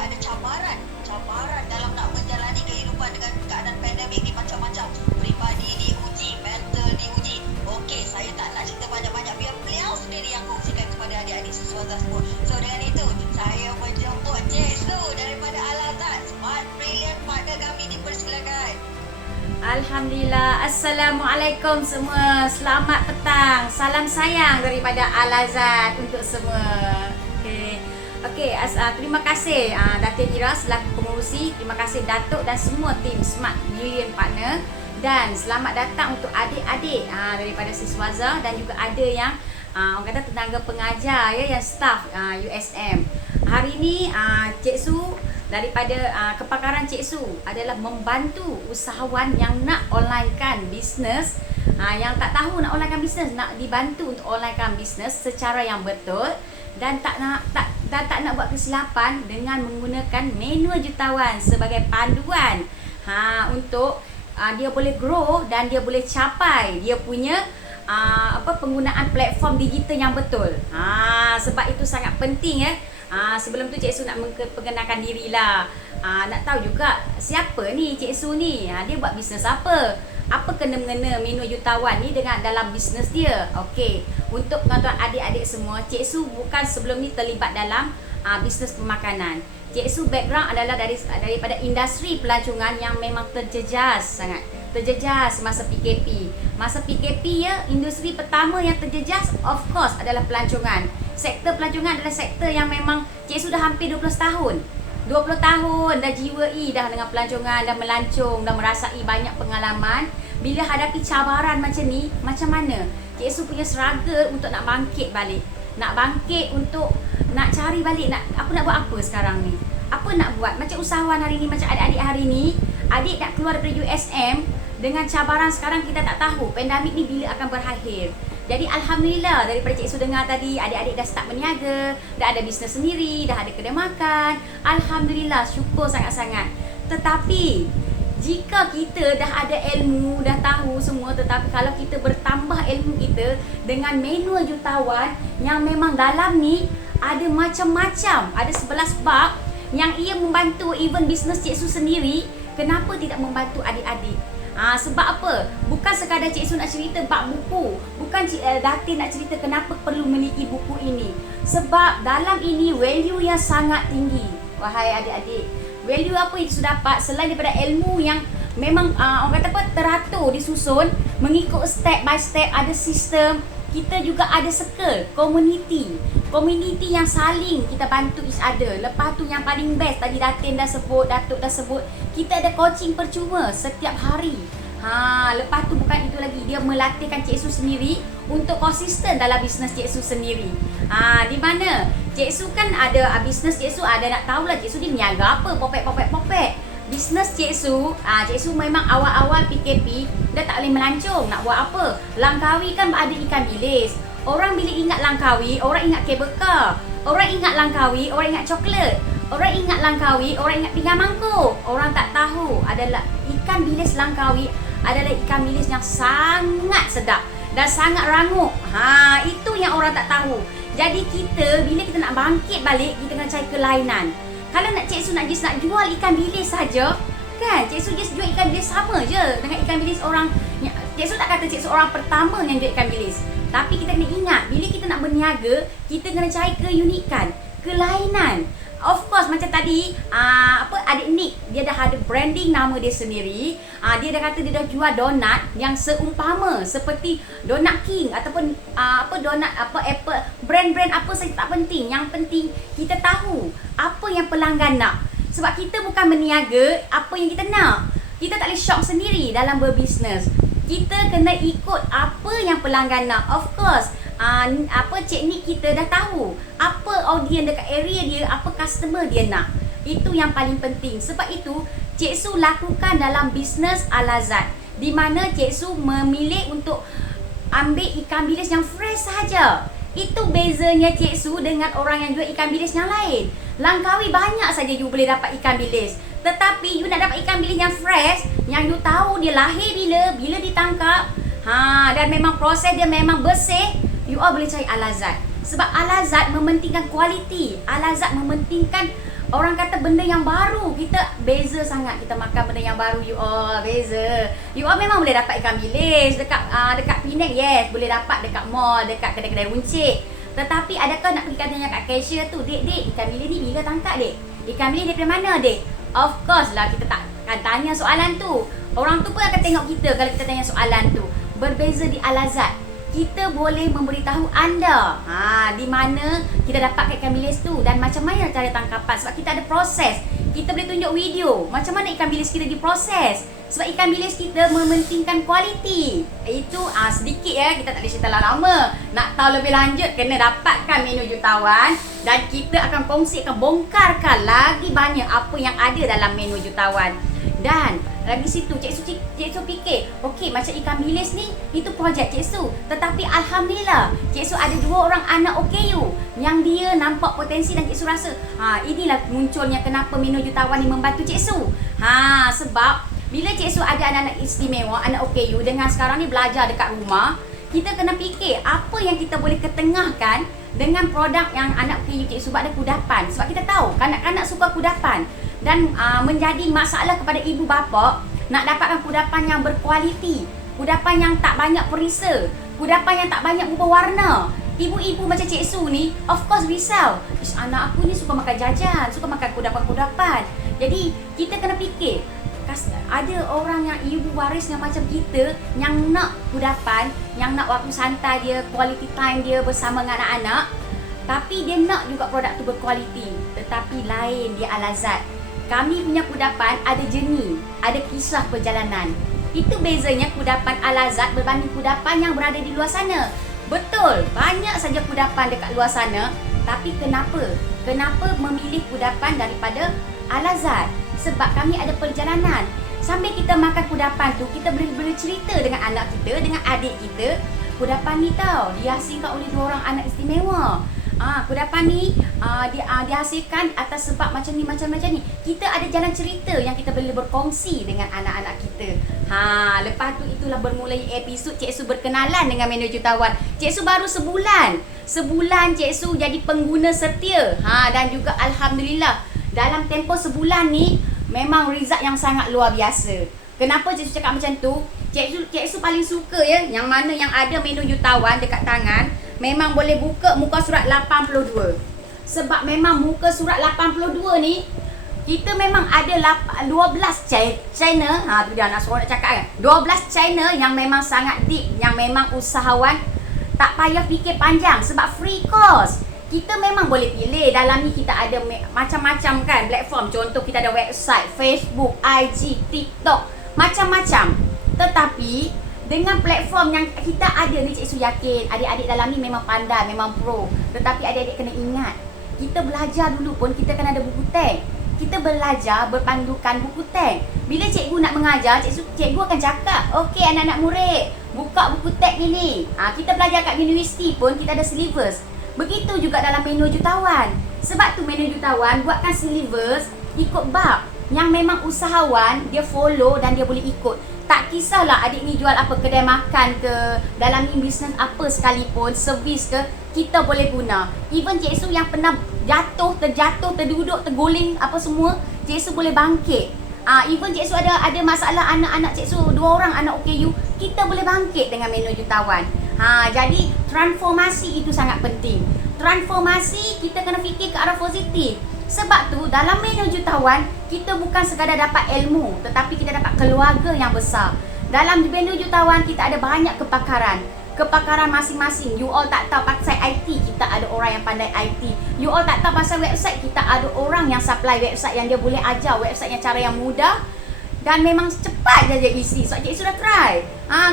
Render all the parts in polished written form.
ada cabaran dalam nak menjalani kehidupan dengan keadaan pandemik ni macam-macam. Peribadi diuji, mental diuji. Okey, saya tak nak cerita banyak-banyak, biar beliau sendiri yang kongsikan kepada adik-adik siswaza semua. So dengan itu, saya menjemput Cik Su daripada Al-Azhar, Smart Brilliant partner kami, dipersilakan. Alhamdulillah. Assalamualaikum semua. Selamat petang. Salam sayang daripada Al-Azhar untuk semua. Okey, terima kasih Datin Ira selaku pengurusi. Terima kasih Datuk dan semua tim Smart Brilliant Partner. Dan selamat datang untuk adik-adik daripada Siswaza dan juga ada yang orang kata tenaga pengajar ya, yang staff USM. Hari ini Cik Su daripada kepakaran Cik Su adalah membantu usahawan yang nak onlinekan bisnes, yang tak tahu nak onlinekan bisnes, nak dibantu untuk onlinekan bisnes secara yang betul dan tak nak buat kesilapan dengan menggunakan manual jutawan sebagai panduan untuk dia boleh grow dan dia boleh capai dia punya penggunaan platform digital yang betul. Sebab itu sangat penting ya. Sebelum tu Cik Su nak memperkenalkan dirilah. Nak tahu juga siapa ni Cik Su ni. Dia buat bisnes apa? Apa kena-mengena manual jutawan ni dengan dalam bisnes dia? Okey, untuk tuan-tuan adik-adik semua, Cik Su bukan sebelum ni terlibat dalam bisnes pemakanan. Cik Su background adalah daripada industri pelancongan yang memang terjejas masa PKP. Masa PKP ya, industri pertama yang terjejas of course adalah pelancongan. Sektor pelancongan adalah sektor yang memang Cik Su dah hampir 20 tahun. 20 tahun dah jiwai dah dengan pelancongan, dah melancong, dah merasai banyak pengalaman. Bila hadapi cabaran macam ni, macam mana Cik Su punya struggle untuk nak bangkit balik. Nak bangkit untuk nak cari balik, aku nak buat apa sekarang ni? Apa nak buat? Macam usahawan hari ni, macam adik-adik hari ni, adik nak keluar daripada USM dengan cabaran sekarang kita tak tahu pandemik ni bila akan berakhir. Jadi Alhamdulillah daripada Cik Su dengar tadi, adik-adik dah start berniaga, dah ada bisnes sendiri, dah ada kedai makan. Alhamdulillah, syukur sangat-sangat. Tetapi jika kita dah ada ilmu, dah tahu semua, tetapi kalau kita bertambah ilmu kita dengan manual jutawan yang memang dalam ni ada macam-macam, ada 11 bab yang ia membantu even bisnes Cik Su sendiri, kenapa tidak membantu adik-adik? Sebab apa? Bukan sekadar Cik Su nak cerita bab buku, bukan Datin nak cerita kenapa perlu memiliki buku ini. Sebab dalam ini value yang sangat tinggi. Wahai adik-adik, value apa yang Cik Su dapat selain daripada ilmu yang memang orang kata apa, teratur, disusun, mengikut step by step, ada sistem. Kita juga ada circle, community yang saling kita bantu each other. Lepas tu yang paling best, tadi Datin dah sebut, Datuk dah sebut, kita ada coaching percuma setiap hari. Lepas tu bukan itu lagi, dia melatihkan Cik Su sendiri untuk konsisten dalam bisnes Cik Su sendiri. Di mana Cik Su kan ada bisnes Cik Su ada, nak tahulah Cik Su dia niaga apa, popek. Bisnes Cik Su memang awal-awal PKP dah tak boleh melancong. Nak buat apa? Langkawi kan ada ikan bilis. Orang bila ingat Langkawi, orang ingat kabel car. Orang ingat Langkawi, orang ingat coklat. Orang ingat Langkawi, orang ingat pinggan mangkuk. Orang tak tahu adalah ikan bilis Langkawi adalah ikan bilis yang sangat sedap dan sangat rangup. Itu yang orang tak tahu. Jadi kita bila kita nak bangkit balik, kita kena cari kelainan. Kalau nak Cik Su nak jual ikan bilis saja, kan? Cik Su just jual ikan bilis sama je dengan ikan bilis orang. Cik Su tak kata Cik Su orang pertama yang jual ikan bilis. Tapi kita kena ingat, bila kita nak berniaga, kita kena cari keunikan, kelainan. Of course macam tadi adik Nick, dia dah ada branding nama dia sendiri. Dia dah kata dia dah jual donat yang seumpama seperti Donut King ataupun donat Apple, brand-brand apa saja tak penting. Yang penting kita tahu apa yang pelanggan nak. Sebab kita bukan berniaga apa yang kita nak. Kita tak boleh shock sendiri dalam berbisnes. Kita kena ikut apa yang pelanggan nak. Of course Cik Nick kita dah tahu apa audience dekat area dia, apa customer dia nak. Itu yang paling penting. Sebab itu Cik Su lakukan dalam bisnes Al-Azhar, di mana Cik Su memilih untuk ambil ikan bilis yang fresh saja. Itu bezanya Cik Su dengan orang yang jual ikan bilis yang lain. Langkawi banyak saja you boleh dapat ikan bilis, tetapi you nak dapat ikan bilis yang fresh, yang you tahu dia lahir bila ditangkap, dan memang proses dia memang bersih, you all boleh cari Al-Azhar. Sebab Al-Azhar mementingkan kualiti, Al-Azhar mementingkan Orang kata benda yang baru, kita beza sangat kita makan benda yang baru you all, beza. You all memang boleh dapat ikan bilis dekat Penang, yes, boleh dapat dekat mall, dekat kedai-kedai runcit. Tetapi adakah nak pergi tanya kat cashier tu, "Dek, ikan bilis ni bila tangkap, Dek? Ikan bilis daripada mana, Dek?" Of course lah kita tak akan tanya soalan tu. Orang tu pun akan tengok kita kalau kita tanya soalan tu. Berbeza di Al-Azad, kita boleh memberitahu anda di mana kita dapatkan ikan bilis tu dan macam mana cara tangkapan, sebab kita ada proses. Kita boleh tunjuk video macam mana ikan bilis kita diproses, sebab ikan bilis kita mementingkan kualiti. Itu sedikit ya, kita tak boleh cerita lama. Nak tahu lebih lanjut, kena dapatkan menu jutawan dan kita akan kongsikan, bongkarkan lagi banyak apa yang ada dalam menu jutawan. Dan lagi situ Cik Su fikir, okey, macam ikan bilis ni, itu projek Cik Su. Tetapi Alhamdulillah Cik Su ada 2 orang anak OKU yang dia nampak potensi dan Cik Su rasa inilah munculnya kenapa menu jutawan ni membantu Cik Su. Sebab bila Cik Su ada anak-anak istimewa, anak OKU dengan sekarang ni belajar dekat rumah, kita kena fikir apa yang kita boleh ketengahkan dengan produk yang anak OKU Cik Su buat ada kudapan. Sebab kita tahu kanak-kanak suka kudapan. Dan menjadi masalah kepada ibu bapa nak dapatkan kudapan yang berkualiti, kudapan yang tak banyak perisa, kudapan yang tak banyak ubah warna. Ibu-ibu macam Cik Su ni of course risau, anak aku ni suka makan jajan, suka makan kudapan-kudapan. Jadi kita kena fikir, ada orang yang ibu waris yang macam kita, yang nak kudapan, yang nak waktu santai dia, quality time dia bersama dengan anak-anak, tapi dia nak juga produk tu berkualiti. Tetapi lain di Al-Azad, kami punya kudapan ada journey, ada kisah perjalanan. Itu bezanya kudapan Al-Azad berbanding kudapan yang berada di luar sana. Betul, banyak saja kudapan dekat luar sana, tapi kenapa? Kenapa memilih kudapan daripada Al-Azad? Sebab kami ada perjalanan. Sambil kita makan kudapan tu, kita boleh cerita dengan anak kita, dengan adik kita. Kudapan ni tau, dihasilkan oleh 2 orang anak istimewa. Kudapan ni dihasilkan atas sebab macam ni. Kita ada jalan cerita yang kita boleh berkongsi dengan anak-anak kita. Lepas tu itulah bermula episod Cik Su berkenalan dengan menu jutawan. Cik Su baru sebulan Cik Su jadi pengguna setia. Dan juga Alhamdulillah dalam tempoh sebulan ni memang result yang sangat luar biasa. Kenapa Cik Su cakap macam tu? Cik Su paling suka ya, yang mana yang ada menu jutawan dekat tangan, memang boleh buka muka surat 82. Sebab memang muka surat 82 ni, kita memang ada 12 channel. Tu dia nak suruh nak cakap kan. 12 channel yang memang sangat deep, yang memang usahawan tak payah fikir panjang sebab free course. Kita memang boleh pilih. Dalam ni kita ada macam-macam kan platform. Contoh kita ada website, Facebook, IG, TikTok, macam-macam. Tetapi dengan platform yang kita ada ni, Cik Su yakin adik-adik dalam ni memang pandai, memang pro. Tetapi adik-adik kena ingat, kita belajar dulu pun kita kena ada buku teks. Kita belajar berpandukan buku teks. Bila cikgu nak mengajar, cikgu akan cakap, okey anak-anak murid, buka buku teks ni. Kita belajar kat universiti pun kita ada syllabus. Begitu juga dalam menu jutawan. Sebab tu menu jutawan buatkan syllabus ikut bab yang memang usahawan dia follow dan dia boleh ikut. Tak kisahlah adik ni jual apa, kedai makan ke, dalam ni bisnes apa sekalipun, servis ke, kita boleh guna. Even Cik Su yang pernah terjatuh, terduduk, terguling apa semua, Cik Su boleh bangkit. Even Cik Su ada masalah anak-anak Cik Su, 2 orang anak OKU, kita boleh bangkit dengan menu jutawan. Jadi transformasi itu sangat penting. Transformasi kita kena fikir ke arah positif. Sebab tu dalam menu jutawan kita bukan sekadar dapat ilmu, tetapi kita dapat keluarga yang besar. Dalam menu jutawan kita ada banyak kepakaran masing-masing. You all tak tahu pasal IT, kita ada orang yang pandai IT. You all tak tahu pasal website, kita ada orang yang supply website yang dia boleh ajar website yang cara yang mudah dan memang cepat je isi. So Cik sudah try.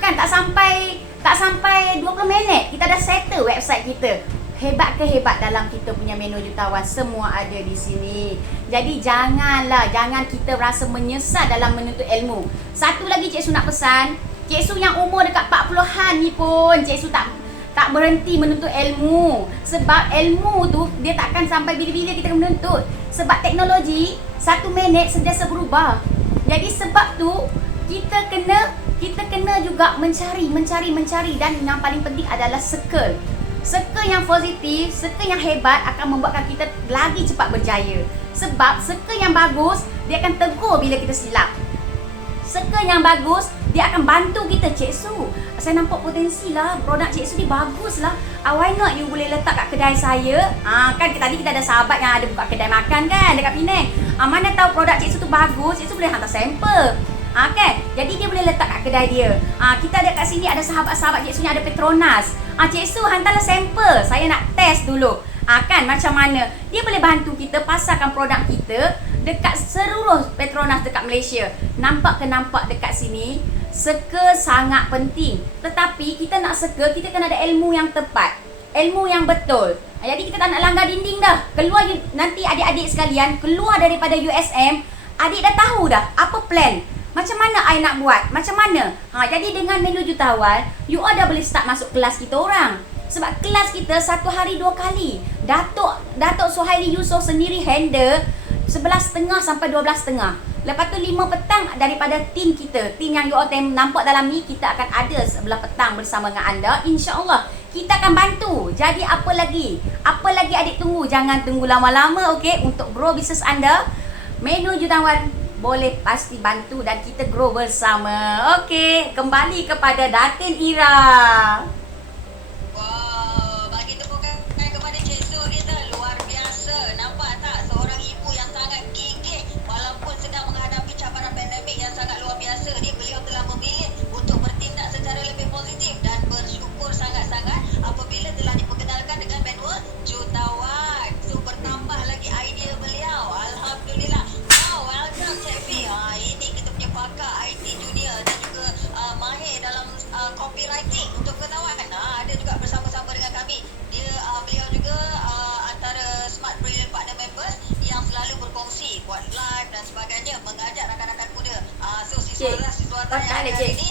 Kan tak sampai 20 minit kita dah settle website kita. Hebat ke hebat dalam kita punya menu jutawan, semua ada di sini. Jadi jangan kita rasa menyesal dalam menuntut ilmu. Satu lagi Cik Su nak pesan, Cik Su yang umur dekat 40-an ni pun Cik Su tak berhenti menuntut ilmu. Sebab ilmu tu dia takkan sampai bila-bila kita menuntut. Sebab teknologi 1 minit sentiasa berubah. Jadi sebab tu kita kena juga mencari dan yang paling penting adalah circle yang positif, circle yang hebat akan membuatkan kita lagi cepat berjaya. Sebab circle yang bagus, dia akan tegur bila kita silap. Circle yang bagus, dia akan bantu kita. Cik Su, saya nampak potensi lah, produk Cik Su ni bagus lah. Why not you boleh letak kat kedai saya? Kan tadi kita ada sahabat yang ada buka kedai makan kan dekat Penang. Mana tahu produk Cik Su tu bagus, Cik Su boleh hantar sampel. Kan? Jadi dia boleh letak kat kedai dia. Kita ada kat sini ada sahabat-sahabat Cik Su ni ada Petronas. Cik Su hantarlah sampel, saya nak test dulu. Kan macam mana dia boleh bantu kita pasarkan produk kita dekat seluruh Petronas dekat Malaysia. Nampak dekat sini, circle sangat penting. Tetapi kita nak circle, kita kena ada ilmu yang tepat, ilmu yang betul. Jadi kita tak nak langgar dinding dah. Keluar nanti adik-adik sekalian, keluar daripada USM, adik dah tahu dah apa plan. Macam mana I nak buat? Macam mana? Jadi dengan menu jutawan, you all dah boleh start masuk kelas kita orang. Sebab kelas kita 1 hari 2 kali. Datuk Suhaili Yusof sendiri handle 11.30 sampai 12.30. Lepas tu 5 petang daripada tim kita, tim yang you all nampak dalam ni, kita akan ada sebelah petang bersama dengan anda. InsyaAllah kita akan bantu. Jadi apa lagi adik tunggu? Jangan tunggu lama-lama, okey, untuk grow bisnes anda. Menu jutawan boleh pasti bantu dan kita grow bersama. Okey, kembali kepada Datin Ira. Wow, bagi tepukan kepada Cik Su kita, luar biasa. Nampak tak, seorang ibu yang sangat gigih walaupun sedang menghadapi cabaran pandemik yang sangat luar biasa ni, beliau telah memilih untuk bertindak secara lebih positif dan bersyukur sangat-sangat apabila telah diperkenalkan dengan manual jutawan. So bertambah lagi idea beliau. Alhamdulillah. Wow, welcome Cik Fi. Ini kita punya pakar IT junior dan juga mahir dalam copywriting untuk pengetahuan. Ada juga bersama-sama dengan kami. Beliau juga antara Smart Brilliant Partner Members yang selalu berkongsi, buat live dan sebagainya, mengajak rakan-rakan muda. So siswa yang ada hari ini